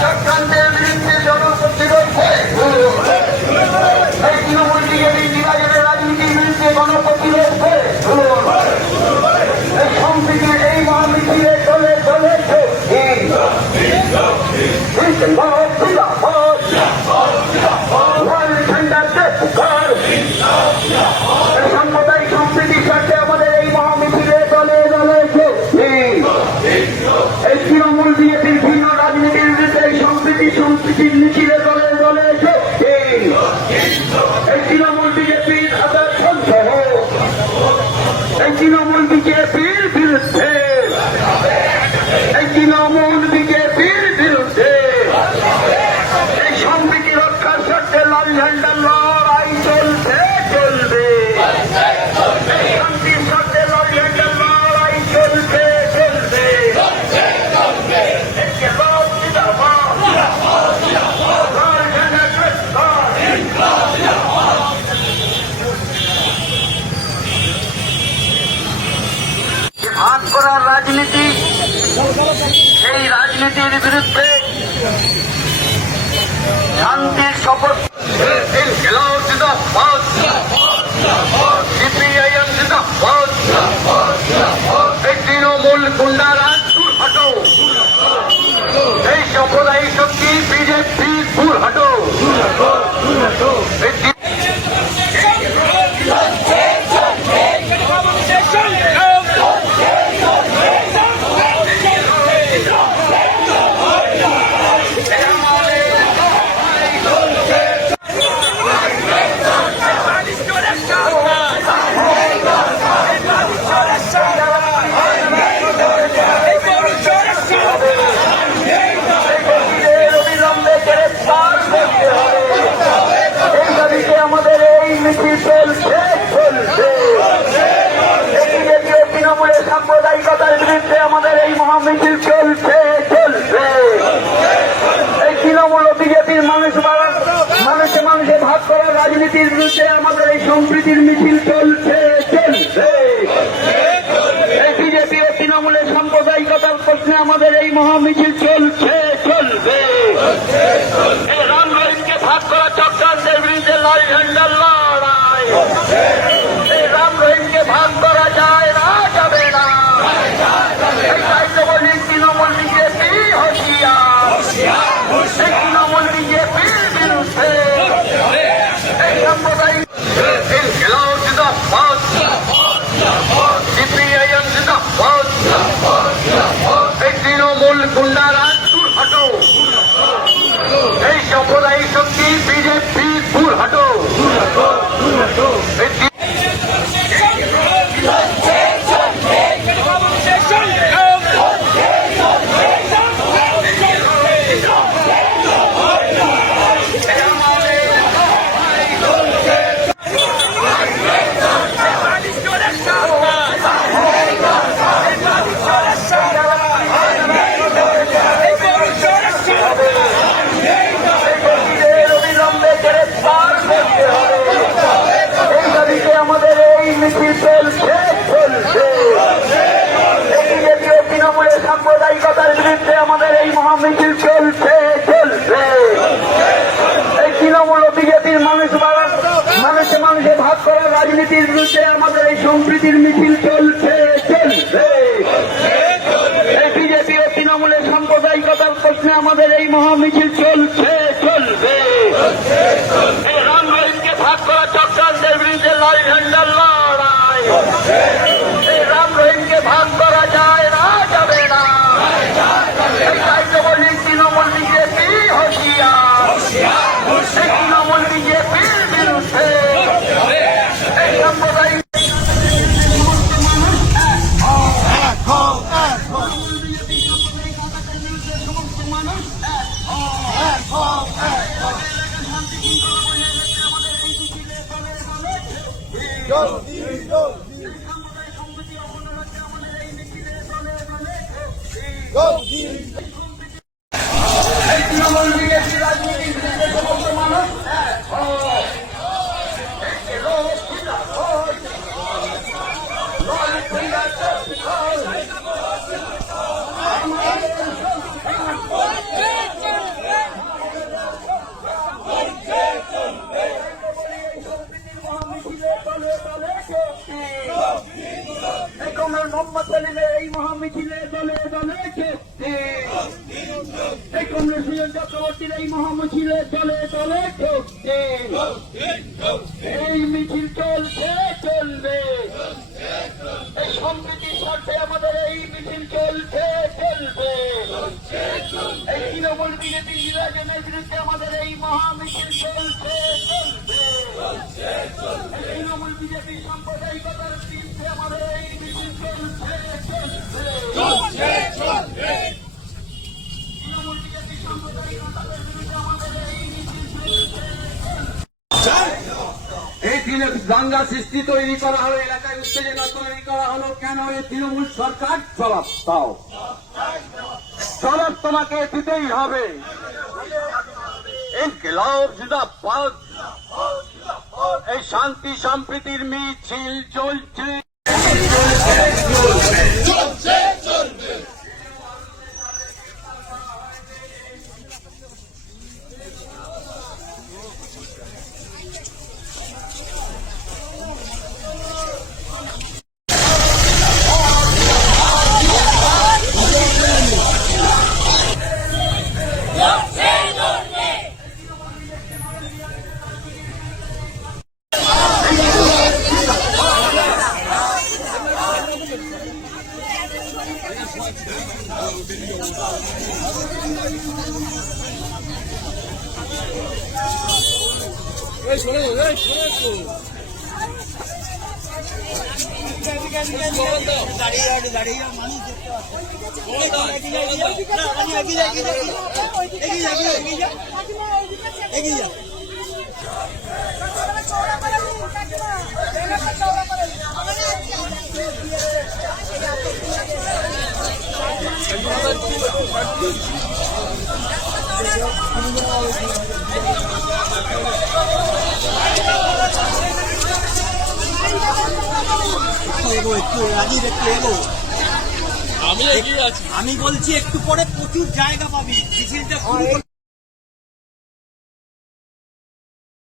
চক্রান্তের করার রাজনীতি সেই রাজনীতির বিরুদ্ধে শান্তির শপথ আমলে সাম্প্রদায়িকতার প্রশ্নে আমাদের এই মহামিছিল চলছে চলবে। রাম রহিমকে ভাগ করা চক্রান্তের বিরুদ্ধে লাল ঝান্ডাল্লা সকল গুন্ডারাজ দূর হটো। এই সকল এই শক্তি বিজেপি দূর হটো। তৃণমূলের সাম্প্রদায়িকতার বিরুদ্ধে আমাদের এই মহামিছিল চলছে চলছে এই তৃণমূল বিজেপির মানুষ মানুষে মানুষে ভাগ করা রাজনীতির বিরুদ্ধে আমাদের এই সম্প্রীতির মিছিল চলছে চলছে এই বিজেপি ও তৃণমূলের সাম্প্রদায়িকতার প্রশ্নে আমাদের এই মহামিছিল চলছে, চলবে। তৃণমূল বিজেপি রাজনীতি কমল মোহাম্মদ এই মহামিছিলে দলে দলে খেতে এই চক্রবর্তীর এই মহামিছিলে দলে দলে খেতে এই মিছিল চলছে চলবে এই সম্প্রীতির আমাদের এই মিছিল চলছে চলবে এই তৃণমূল বিজেপি নির্বাচনের বিরুদ্ধে আমাদের এই মহামিছিল চলছে, চলবে। বিজেপি সাম্প্রদায়িকতার বিরুদ্ধে আমাদের এই মিছিল চলছে তৃণমূল বিজেপি সাম্প্রদায়িকতার বিরুদ্ধে আমাদের এই মিছিল চলছে দাঙ্গা সৃষ্টি তৈরি করা হলো, এলাকায় উত্তেজনা তৈরি করা হলো, কেন এই তৃণমূল সরকার? জবাব দাও। জবাব তোমাকে দিতেই হবে। ইনকিলাব জিন্দাবাদ। এই শান্তি সম্প্রীতির মিছিল চলছে। এগো এগিয়ে আছি আমি বলছি একটু পরে প্রচুর জায়গা পাবি। মিছিলটা